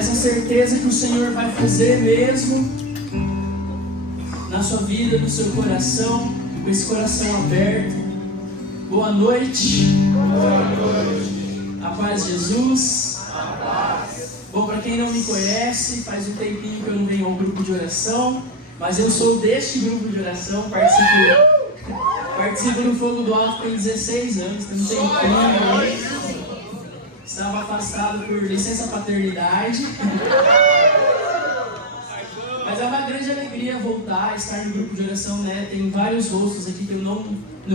nessa certeza que o Senhor vai fazer mesmo na sua vida, no seu coração, com esse coração aberto. Boa noite. Boa noite. A paz de Jesus. A paz. Bom, para quem não me conhece, faz um tempinho que eu não venho ao grupo de oração, mas eu sou deste grupo de oração, participo do Fogo do Alto tem 16 anos, tem um tempinho aí. Estava afastado por licença paternidade. Mas é uma grande alegria voltar, estar no grupo de oração, né? Tem vários rostos aqui que eu não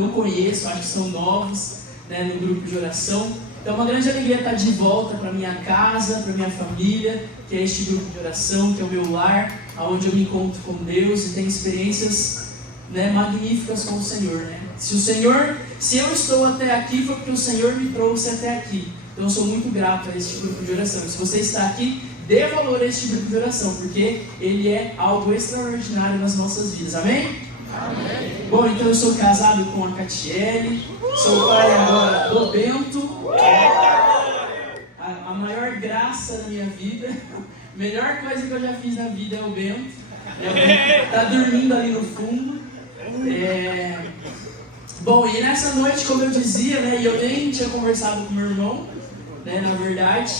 conheço, acho que são novos, né, no grupo de oração. Então é uma grande alegria estar de volta para minha casa, para minha família, que é este grupo de oração, que é o meu lar, onde eu me encontro com Deus e tenho experiências, né, magníficas com o Senhor, né? Se eu estou até aqui, foi porque o Senhor me trouxe até aqui. Então eu sou muito grato a este grupo de oração. Se você está aqui, dê valor a este grupo de oração, porque ele é algo extraordinário nas nossas vidas. Amém? Amém. Bom, então eu sou casado com a Catiele, sou pai agora do Bento, a maior graça da minha vida, a melhor coisa que eu já fiz na vida é o Bento. Está dormindo ali no fundo. Bom, e nessa noite, como eu dizia, né, e eu nem tinha conversado com meu irmão, né, na verdade,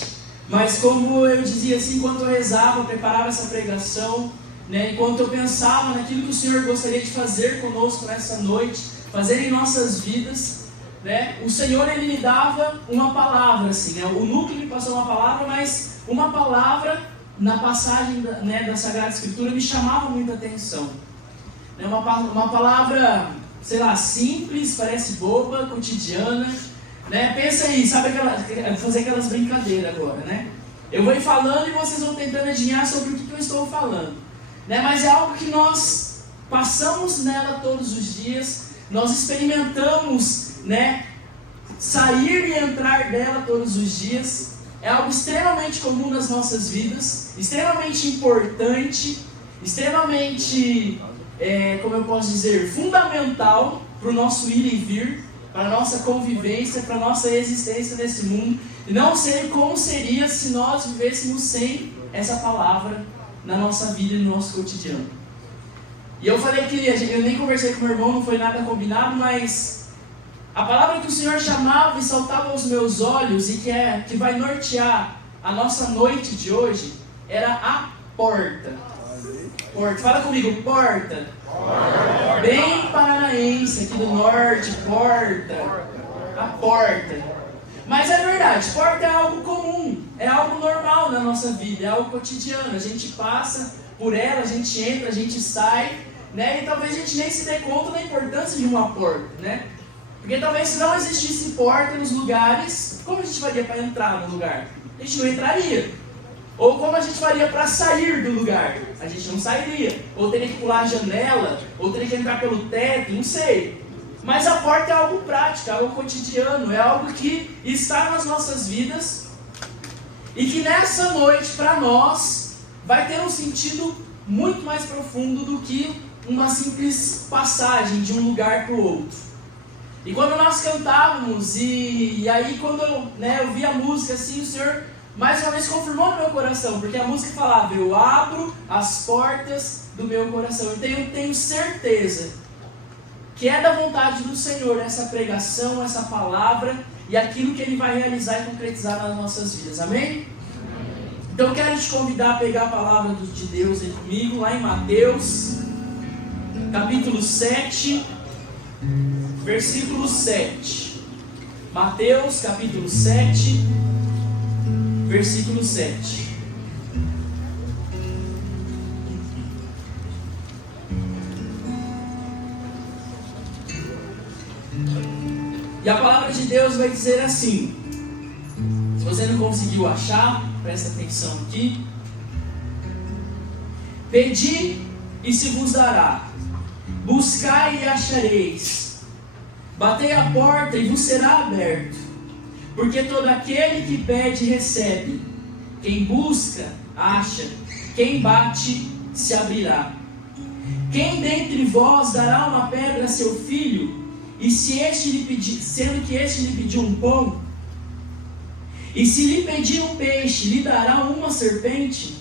mas como eu dizia assim, enquanto eu rezava, preparava essa pregação, né, enquanto eu pensava naquilo que o Senhor gostaria de fazer conosco nessa noite, fazer em nossas vidas, né, o Senhor ele me dava uma palavra, assim, né, o núcleo me passou uma palavra, mas uma palavra na passagem né, da Sagrada Escritura me chamava muita atenção, né, uma palavra, sei lá, simples, parece boba, cotidiana, né? Pensa aí, sabe fazer aquelas brincadeiras agora, né? Eu vou ir falando e vocês vão tentando adivinhar sobre o que eu estou falando, né? Mas é algo que nós passamos nela todos os dias, nós experimentamos, né, sair e entrar dela todos os dias. É algo extremamente comum nas nossas vidas, extremamente importante, extremamente, como eu posso dizer, fundamental para o nosso ir e vir, para a nossa convivência, para a nossa existência nesse mundo. E não sei como seria se nós vivêssemos sem essa palavra na nossa vida e no nosso cotidiano. E eu falei que eu nem conversei com meu irmão, não foi nada combinado, mas a palavra que o Senhor chamava e saltava aos meus olhos e que vai nortear a nossa noite de hoje era a porta. Porta. Fala comigo, porta. Porta. Bem paranaense, aqui do norte, porta. A porta. Mas é verdade, porta é algo comum, é algo normal na nossa vida, é algo cotidiano. A gente passa por ela, a gente entra, a gente sai, né? E talvez a gente nem se dê conta da importância de uma porta, né? Porque talvez se não existisse porta nos lugares, como a gente faria para entrar no lugar? A gente não entraria. Ou como a gente faria para sair do lugar? A gente não sairia. Ou teria que pular a janela, ou teria que entrar pelo teto, não sei. Mas a porta é algo prático, é algo cotidiano, é algo que está nas nossas vidas e que nessa noite, para nós, vai ter um sentido muito mais profundo do que uma simples passagem de um lugar para o outro. E quando nós cantávamos, e aí quando eu vi a música assim, o Senhor mais uma vez confirmou no meu coração, porque a música falava, eu abro as portas do meu coração. Eu tenho certeza que é da vontade do Senhor essa pregação, essa palavra e aquilo que Ele vai realizar e concretizar nas nossas vidas. Amém? Então eu quero te convidar a pegar a palavra de Deus aí comigo, lá em Mateus, capítulo 7, versículo 7. Mateus, capítulo 7, versículo 7. E a palavra de Deus vai dizer assim, se você não conseguiu achar, presta atenção aqui. Pedi e se vos dará, buscai e achareis, batei a porta e vos será aberto. Porque todo aquele que pede, recebe. Quem busca, acha. Quem bate, se abrirá. Quem dentre vós dará uma pedra a seu filho, e se este lhe pedir, sendo que este lhe pediu um pão? E se lhe pedir um peixe, lhe dará uma serpente?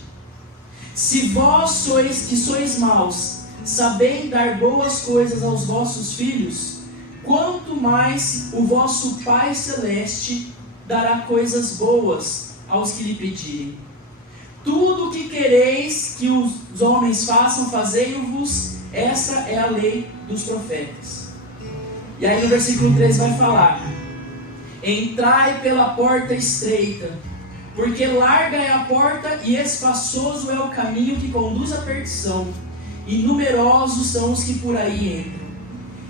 Se vós sois maus, sabeis dar boas coisas aos vossos filhos, quanto mais o vosso Pai Celeste dará coisas boas aos que lhe pedirem. Tudo o que quereis que os homens façam, fazei-o-vos. Essa é a lei dos profetas. E aí no versículo 13 vai falar: entrai pela porta estreita, porque larga é a porta e espaçoso é o caminho que conduz à perdição, e numerosos são os que por aí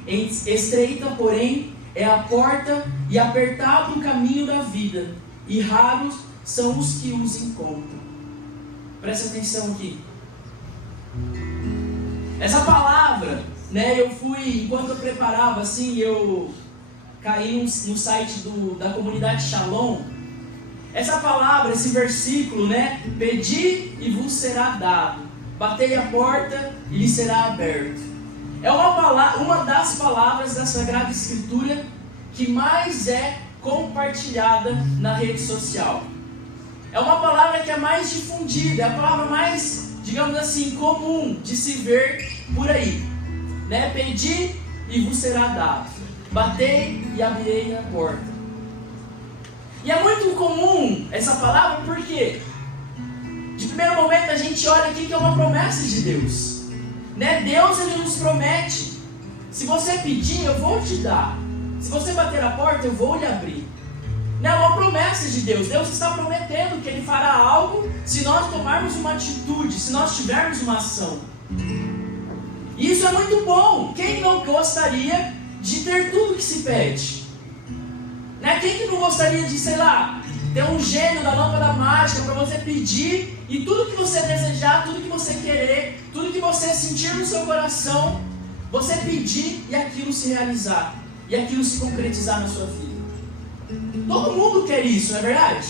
entram. Estreita, porém, é a porta e apertado o caminho da vida, e raros são os que os encontram. Presta atenção aqui. Essa palavra, enquanto eu preparava assim, eu caí no site da comunidade Shalom. Essa palavra, esse versículo, pedi e vos será dado, batei a porta e lhe será aberto. É uma das palavras da Sagrada Escritura que mais é compartilhada na rede social. É uma palavra que é mais difundida, é a palavra mais, digamos assim, comum de se ver por aí. Pedi e vos será dado, batei e abrirei a porta. E é muito comum essa palavra porque, de primeiro momento, a gente olha aqui que é uma promessa de Deus. Deus, Ele nos promete: se você pedir, eu vou te dar. Se você bater a porta, eu vou lhe abrir. É uma promessa de Deus. Deus está prometendo que Ele fará algo se nós tomarmos uma atitude, se nós tivermos uma ação. E isso é muito bom. Quem não gostaria de ter tudo que se pede? Quem que não gostaria de, ter um gênio da lâmpada mágica para você pedir e tudo que você desejar, tudo que você querer, tudo que você sentir no seu coração, você pedir e aquilo se realizar, e aquilo se concretizar na sua vida? Todo mundo quer isso, não é verdade?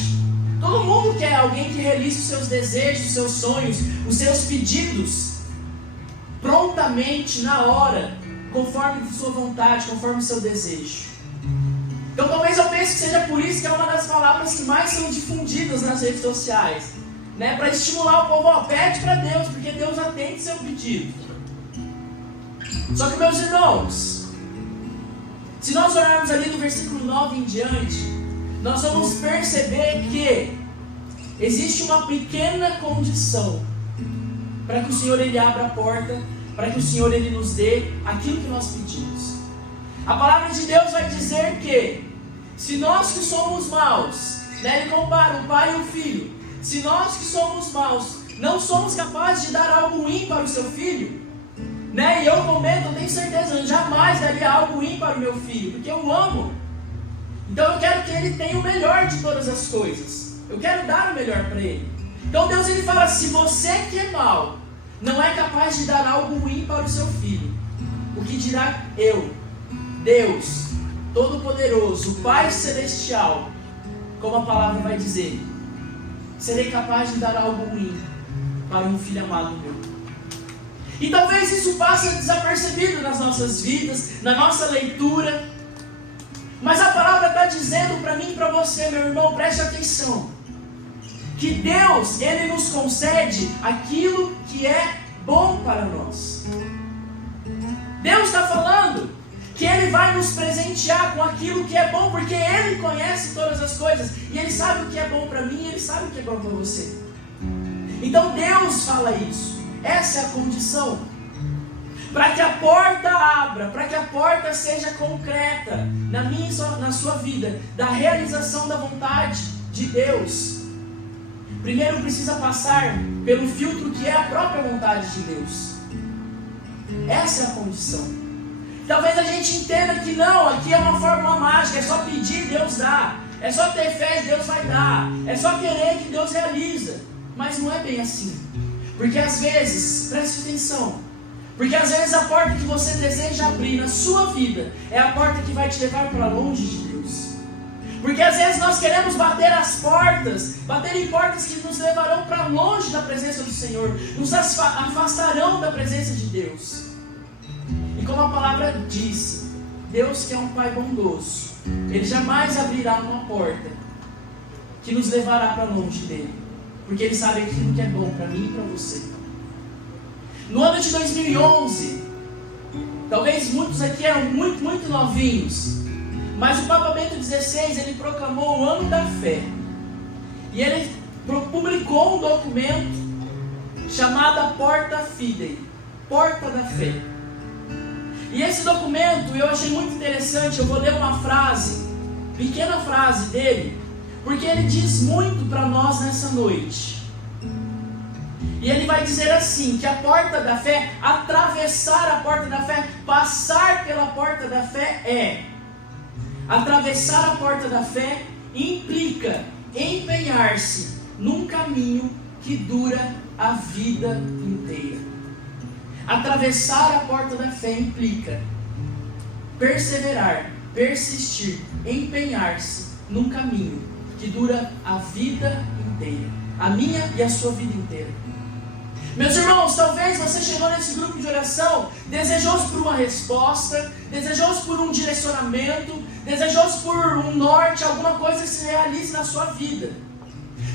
Todo mundo quer alguém que realize os seus desejos, os seus sonhos, os seus pedidos prontamente, na hora, conforme sua vontade, conforme o seu desejo. Então talvez eu pense que seja por isso que é uma das palavras que mais são difundidas nas redes sociais, para estimular o povo: pede para Deus, porque Deus atende seu pedido. Só que, meus irmãos, se nós olharmos ali do versículo 9 em diante, nós vamos perceber que existe uma pequena condição para que o Senhor Ele abra a porta, para que o Senhor Ele nos dê aquilo que nós pedimos. A palavra de Deus vai dizer que, se nós que somos maus, Ele compara o pai e o filho, se nós que somos maus não somos capazes de dar algo ruim para o seu filho, e eu comento, eu tenho certeza, eu jamais daria algo ruim para o meu filho, porque eu amo. Então eu quero que ele tenha o melhor de todas as coisas. Eu quero dar o melhor para ele. Então Deus ele fala: se você que é mau não é capaz de dar algo ruim para o seu filho, o que dirá eu, Deus Todo-Poderoso, o Pai Celestial, como a palavra vai dizer, serei capaz de dar algo ruim para um filho amado meu? E talvez isso passe desapercebido nas nossas vidas, na nossa leitura, mas a palavra está dizendo para mim e para você, meu irmão, preste atenção, que Deus, Ele nos concede aquilo que é bom para nós. Deus está falando que Ele vai nos presentear com aquilo que é bom, porque Ele conhece todas as coisas, e Ele sabe o que é bom para mim, e Ele sabe o que é bom para você. Então Deus fala isso. Essa é a condição para que a porta abra, para que a porta seja concreta na minha e na sua vida, da realização da vontade de Deus. Primeiro precisa passar pelo filtro que é a própria vontade de Deus. Essa é a condição. Talvez a gente entenda que não, aqui é uma fórmula mágica, é só pedir, Deus dá. É só ter fé, Deus vai dar. É só querer que Deus realiza. Mas não é bem assim. Porque às vezes, preste atenção, porque às vezes a porta que você deseja abrir na sua vida é a porta que vai te levar para longe de Deus. Porque às vezes nós queremos bater em portas que nos levarão para longe da presença do Senhor, nos afastarão da presença de Deus. E como a palavra disse, Deus que é um Pai bondoso, Ele jamais abrirá uma porta que nos levará para longe dele, porque ele sabe aquilo que é bom para mim e para você. No ano de 2011, talvez muitos aqui eram muito novinhos, mas o Papa Bento XVI, ele proclamou o ano da fé, e ele publicou um documento chamado Porta Fidei, Porta da Fé. E esse documento eu achei muito interessante. Eu vou ler uma frase, pequena frase dele, porque ele diz muito para nós nessa noite. E ele vai dizer assim, que a porta da fé, atravessar a porta da fé, passar pela porta da fé atravessar a porta da fé implica empenhar-se num caminho que dura a vida inteira. Atravessar a porta da fé implica perseverar, persistir, empenhar-se num caminho que dura a vida inteira, a minha e a sua vida inteira. Meus irmãos, talvez você chegou nesse grupo de oração desejoso por uma resposta, desejoso por um direcionamento, desejoso por um norte, alguma coisa que se realize na sua vida.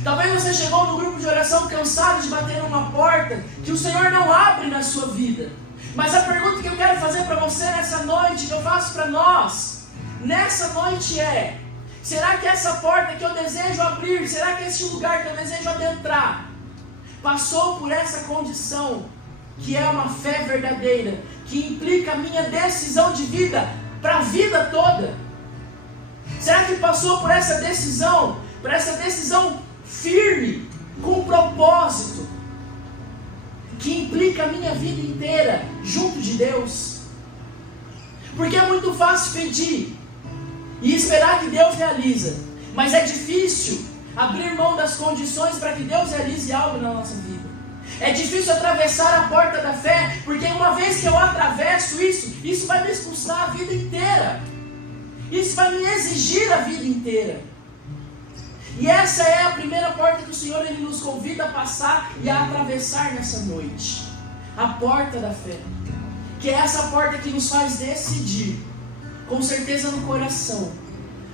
Talvez você chegou no grupo de oração cansado de bater numa porta que o Senhor não abre na sua vida. Mas a pergunta que eu quero fazer para você nessa noite, que eu faço para nós, nessa noite é: será que essa porta que eu desejo abrir, será que esse lugar que eu desejo adentrar, passou por essa condição, que é uma fé verdadeira, que implica a minha decisão de vida para a vida toda? Será que passou por essa decisão firme, com propósito, que implica a minha vida inteira junto de Deus? Porque é muito fácil pedir e esperar que Deus realiza, mas é difícil abrir mão das condições para que Deus realize algo na nossa vida. É difícil atravessar a porta da fé, porque uma vez que eu atravesso isso vai me expulsar a vida inteira. Isso vai me exigir a vida inteira. E essa é a primeira porta que o Senhor ele nos convida a passar e a atravessar nessa noite. A porta da fé. Que é essa porta que nos faz decidir, com certeza no coração,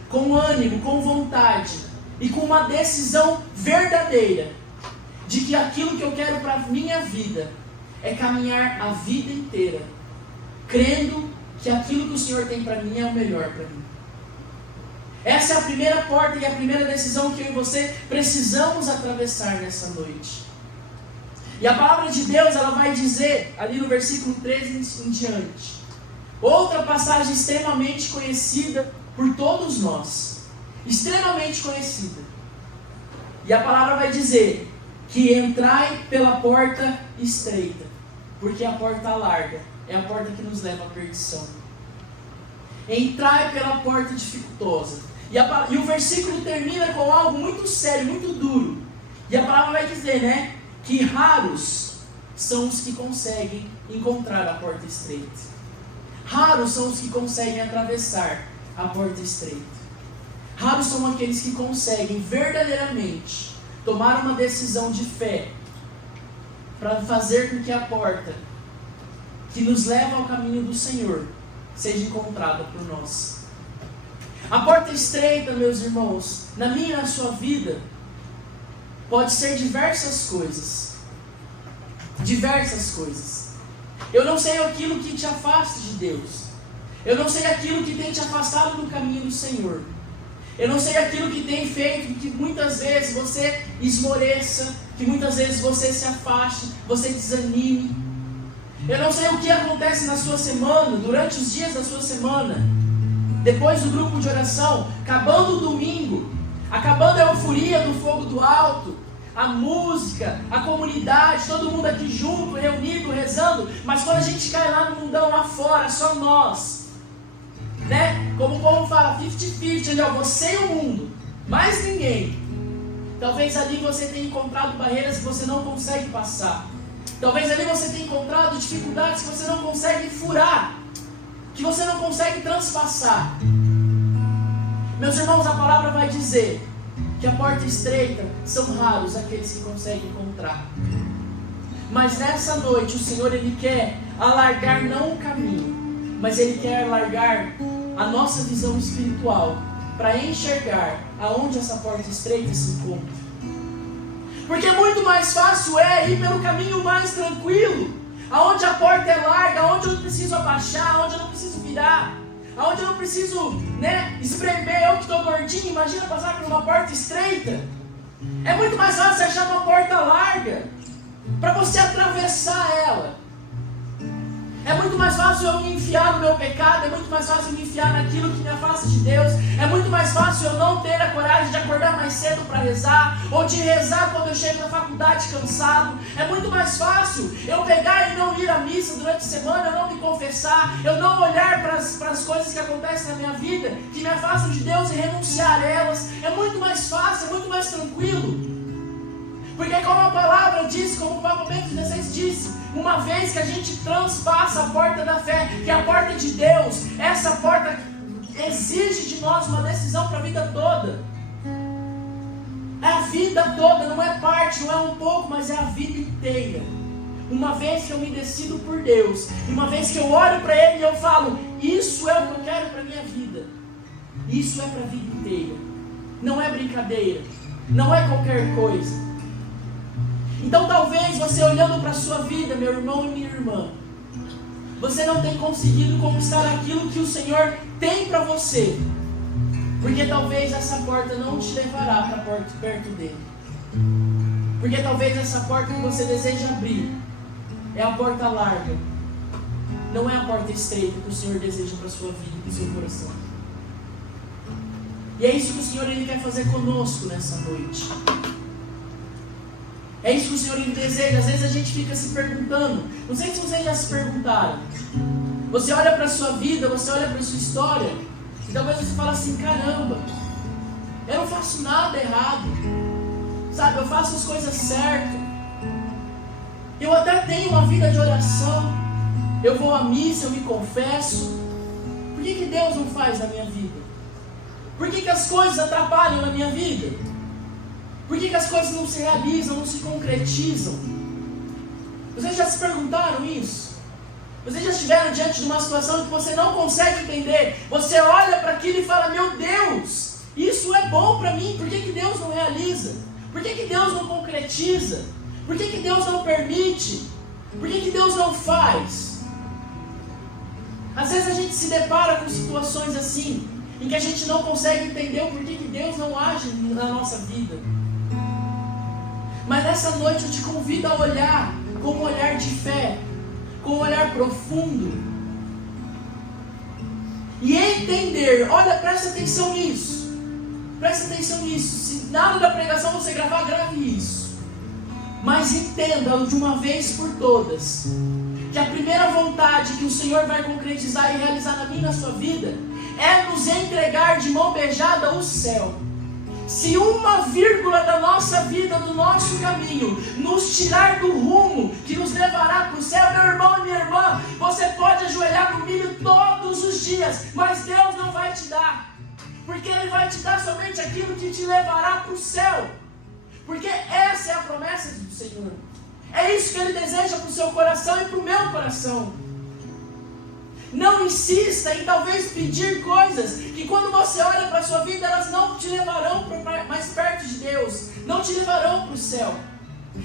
com ânimo, com vontade e com uma decisão verdadeira, de que aquilo que eu quero para a minha vida é caminhar a vida inteira, crendo que aquilo que o Senhor tem para mim é o melhor para mim. Essa é a primeira porta e a primeira decisão que eu e você precisamos atravessar nessa noite. E a palavra de Deus, ela vai dizer, ali no versículo 13 em diante, outra passagem extremamente conhecida por todos nós, extremamente conhecida. E a palavra vai dizer que entrai pela porta estreita, porque a porta larga é a porta que nos leva à perdição. Entrai pela porta dificultosa. E o versículo termina com algo muito sério, muito duro. E a palavra vai dizer, que raros são os que conseguem encontrar a porta estreita. Raros são os que conseguem atravessar a porta estreita. Raros são aqueles que conseguem verdadeiramente tomar uma decisão de fé para fazer com que a porta que nos leva ao caminho do Senhor seja encontrada por nós. A porta estreita, meus irmãos, na minha e na sua vida, pode ser diversas coisas. Diversas coisas. Eu não sei aquilo que te afasta de Deus. Eu não sei aquilo que tem te afastado do caminho do Senhor. Eu não sei aquilo que tem feito que muitas vezes você esmoreça, que muitas vezes você se afaste, você desanime. Eu não sei o que acontece na sua semana, durante os dias da sua semana, depois do grupo de oração, acabando o domingo, acabando a euforia do fogo do alto, a música, a comunidade, todo mundo aqui junto, reunido, rezando, mas quando a gente cai lá no mundão, lá fora, só nós, como o povo fala, 50-50, você e o mundo, mais ninguém. Talvez ali você tenha encontrado barreiras que você não consegue passar. Talvez ali você tenha encontrado dificuldades que você não consegue furar, que você não consegue transpassar. Meus irmãos, a palavra vai dizer que a porta estreita são raros aqueles que conseguem encontrar. Mas nessa noite o Senhor ele quer alargar não o caminho, mas ele quer alargar a nossa visão espiritual para enxergar aonde essa porta estreita se encontra. Porque muito mais fácil é ir pelo caminho mais tranquilo, aonde a porta é larga, aonde eu não preciso abaixar, aonde eu não preciso virar, aonde eu não preciso, espremer, eu que estou gordinho, imagina passar por uma porta estreita. É muito mais fácil achar uma porta larga, para você atravessar ela. É muito mais fácil eu me enfiar no meu pecado, é muito mais fácil eu me enfiar naquilo que me afasta de Deus, é muito mais fácil eu não ter a coragem de acordar mais cedo para rezar, ou de rezar quando eu chego na faculdade cansado. É muito mais fácil eu pegar e não ir à missa durante a semana, eu não me confessar, eu não olhar para as coisas que acontecem na minha vida, que me afastam de Deus e renunciar a elas. É muito mais fácil, é muito mais tranquilo. Porque como a palavra diz, como o Papa Bento XVI disse, uma vez que a gente transpassa a porta da fé, que é a porta de Deus, essa porta exige de nós uma decisão para a vida toda. É a vida toda, não é parte, não é um pouco, mas é a vida inteira. Uma vez que eu me decido por Deus, uma vez que eu olho para Ele e eu falo, isso é o que eu quero para a minha vida. Isso é para a vida inteira. Não é brincadeira, não é qualquer coisa. Então talvez você olhando para a sua vida, meu irmão e minha irmã, você não tenha conseguido conquistar aquilo que o Senhor tem para você, porque talvez essa porta não te levará para perto dele, porque talvez essa porta que você deseja abrir é a porta larga, não é a porta estreita que o Senhor deseja para a sua vida, para o seu coração. E é isso que o Senhor Ele quer fazer conosco nessa noite. É isso que o Senhor deseja. Às vezes a gente fica se perguntando. Não sei se vocês já se perguntaram. Você olha para a sua vida, você olha para a sua história, e talvez você fale assim, caramba, eu não faço nada errado. Sabe, eu faço as coisas certas. Eu até tenho uma vida de oração. Eu vou à missa, eu me confesso. Por que Deus não faz na minha vida? Por que as coisas atrapalham na minha vida? Por que as coisas não se realizam, não se concretizam? Vocês já se perguntaram isso? Vocês já estiveram diante de uma situação que você não consegue entender? Você olha para aquilo e fala, meu Deus, isso é bom para mim, por que Deus não realiza? Por que Deus não concretiza? Por que Deus não permite? Por que Deus não faz? Às vezes a gente se depara com situações assim, em que a gente não consegue entender o porquê que Deus não age na nossa vida. Mas nessa noite eu te convido a olhar com um olhar de fé, com um olhar profundo, e entender. Olha, presta atenção nisso. Presta atenção nisso. Se nada da pregação você gravar, grave isso. Mas entenda de uma vez por todas que a primeira vontade que o Senhor vai concretizar e realizar na minha e na sua vida é nos entregar de mão beijada o céu. Se uma vírgula da nossa vida, do nosso caminho, nos tirar do rumo que nos levará para o céu, meu irmão e minha irmã, você pode ajoelhar no milho todos os dias, mas Deus não vai te dar, porque Ele vai te dar somente aquilo que te levará para o céu, porque essa é a promessa do Senhor. É isso que Ele deseja para o seu coração e para o meu coração. Não insista em talvez pedir coisas que quando você olha para a sua vida, elas não te levarão mais perto de Deus, não te levarão para o céu.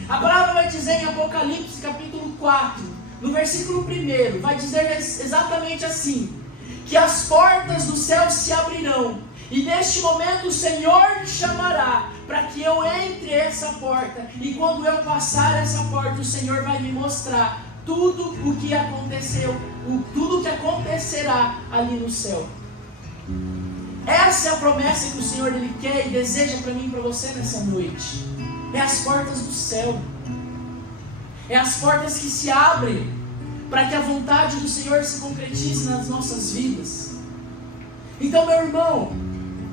A palavra vai dizer em Apocalipse capítulo 4, no versículo 1, vai dizer exatamente assim, que as portas do céu se abrirão, e neste momento o Senhor me chamará para que eu entre essa porta, e quando eu passar essa porta, o Senhor vai me mostrar tudo o que aconteceu, tudo o que acontecerá ali no céu. Essa é a promessa que o Senhor Ele quer e deseja para mim e para você nessa noite. É as portas do céu. É as portas que se abrem para que a vontade do Senhor se concretize nas nossas vidas. Então, meu irmão,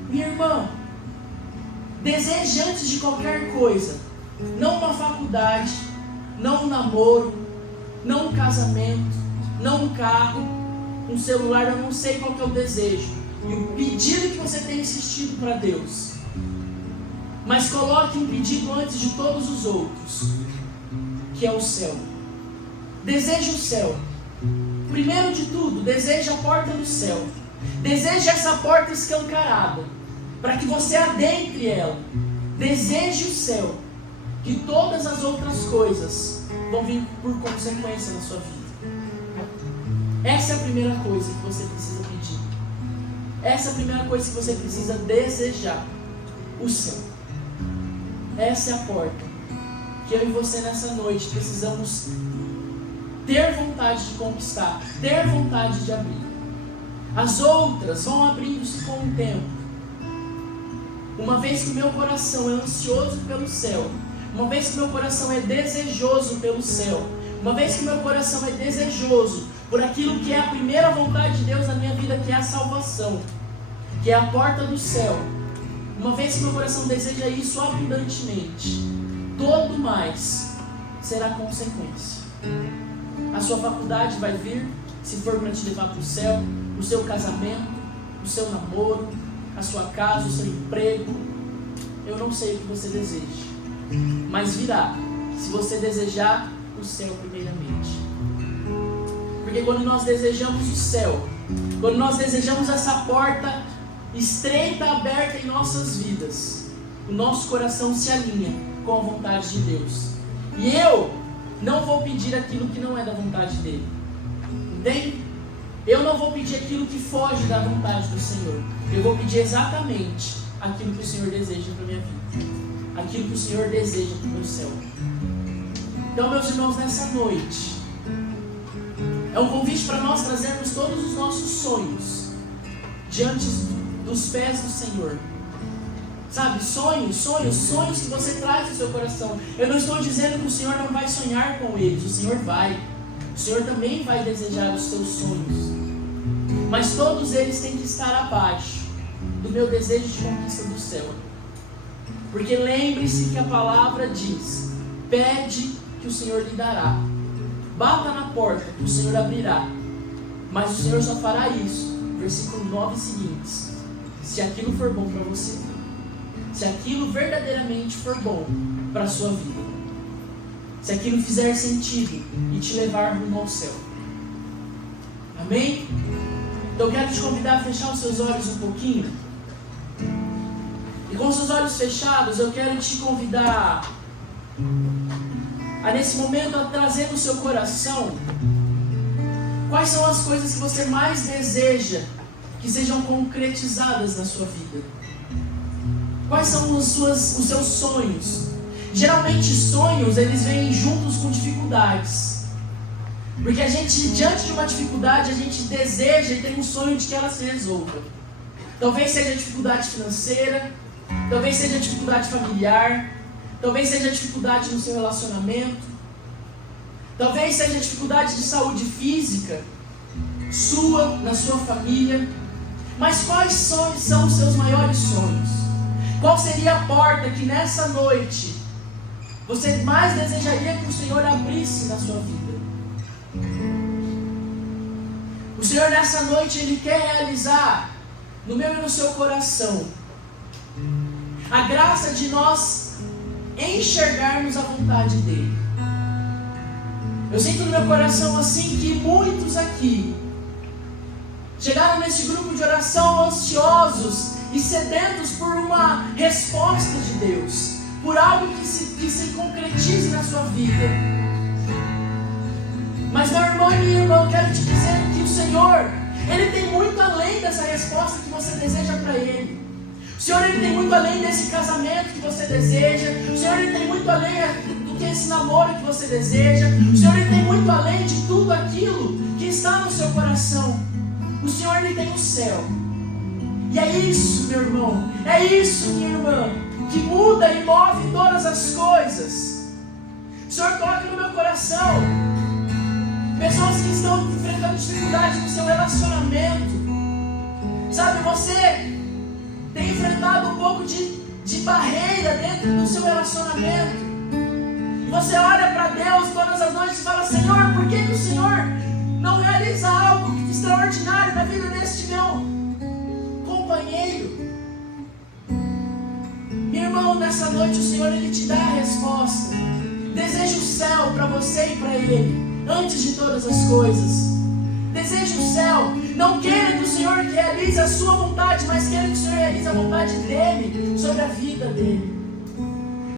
minha irmã, deseje antes de qualquer coisa, não uma faculdade, não um namoro, não um casamento, não um carro, um celular, eu não sei qual que é o desejo e o pedido que você tem insistido para Deus, mas coloque um pedido antes de todos os outros, que é o céu. Deseje o céu. Primeiro de tudo, deseje a porta do céu. Deseje essa porta escancarada. para que você adentre ela, deseje o céu, que todas as outras coisas vão vir por consequência na sua vida. Essa é a primeira coisa que você precisa pedir. Essa é a primeira coisa que você precisa desejar, o céu. Essa é a porta que eu e você nessa noite precisamos ter vontade de conquistar, ter vontade de abrir. As outras vão abrindo-se com o tempo. Uma vez que o meu coração é ansioso pelo céu, uma vez que o meu coração é desejoso pelo céu, uma vez que o meu coração é desejoso por aquilo que é a primeira vontade de Deus na minha vida, que é a salvação, que é a porta do céu, uma vez que meu coração deseja isso abundantemente, todo mais será consequência. A sua faculdade vai vir, se for para te levar para o céu, o seu casamento, o seu namoro, a sua casa, o seu emprego. Eu não sei o que você deseja, mas virá, se você desejar o céu primeiramente. Porque quando nós desejamos o céu, quando nós desejamos essa porta estreita, aberta em nossas vidas, o nosso coração se alinha com a vontade de Deus. E eu não vou pedir aquilo que não é da vontade dele. Entende? Eu não vou pedir aquilo que foge da vontade do Senhor. Eu vou pedir exatamente aquilo que o Senhor deseja para a minha vida, aquilo que o Senhor deseja para o meu céu. Então, meus irmãos, nessa noite é um convite para nós trazermos todos os nossos sonhos diante dos pés do Senhor. Sabe, sonhos que você traz no seu coração. Eu não estou dizendo que o Senhor não vai sonhar com eles, o Senhor vai. O Senhor também vai desejar os seus sonhos. Mas todos eles têm que estar abaixo do meu desejo de conquista do céu. Porque lembre-se que a palavra diz: pede que o Senhor lhe dará, bata na porta que o Senhor abrirá. Mas o Senhor só fará isso, versículo 9 seguintes, se aquilo for bom para você, se aquilo verdadeiramente for bom para a sua vida, se aquilo fizer sentido e te levar rumo ao céu. Amém? Então eu quero te convidar a fechar os seus olhos um pouquinho. E com os seus olhos fechados, eu quero te convidar a nesse momento a trazer no seu coração quais são as coisas que você mais deseja que sejam concretizadas na sua vida. Quais são os seus sonhos? Geralmente sonhos, eles vêm juntos com dificuldades. Porque a gente, diante de uma dificuldade, a gente deseja e tem um sonho de que ela se resolva. Talvez seja dificuldade financeira, talvez seja dificuldade familiar, talvez seja dificuldade no seu relacionamento, talvez seja dificuldade de saúde física, na sua família. Mas quais são os seus maiores sonhos? Qual seria a porta que nessa noite você mais desejaria que o Senhor abrisse na sua vida? O Senhor nessa noite, Ele quer realizar no meu e no seu coração a graça de nós enxergarmos a vontade dEle. Eu sinto no meu coração assim que muitos aqui chegaram nesse grupo de oração ansiosos e sedentos por uma resposta de Deus, por algo que se concretize na sua vida. Mas meu irmão e minha irmã, eu quero te dizer que o Senhor, Ele tem muito além dessa resposta que você deseja para Ele. O Senhor, Ele tem muito além desse casamento que você deseja. O Senhor, Ele tem muito além do que esse namoro que você deseja. O Senhor, Ele tem muito além de tudo aquilo que está no seu coração. O Senhor, Ele tem o céu. E é isso, meu irmão, é isso, minha irmã, que muda e move todas as coisas. O Senhor coloca no meu coração pessoas que estão enfrentando dificuldades no seu relacionamento. Sabe, você tem enfrentado um pouco de barreira dentro do seu relacionamento. E você olha para Deus todas as noites e fala: Senhor, por que o Senhor não realiza algo extraordinário na vida deste meu companheiro? Meu irmão, nessa noite o Senhor, Ele te dá a resposta. Deseja o céu para você e para Ele, antes de todas as coisas. Deseje o céu. Não queira que o Senhor realize a sua vontade, mas queira que o Senhor realize a vontade dele sobre a vida dele.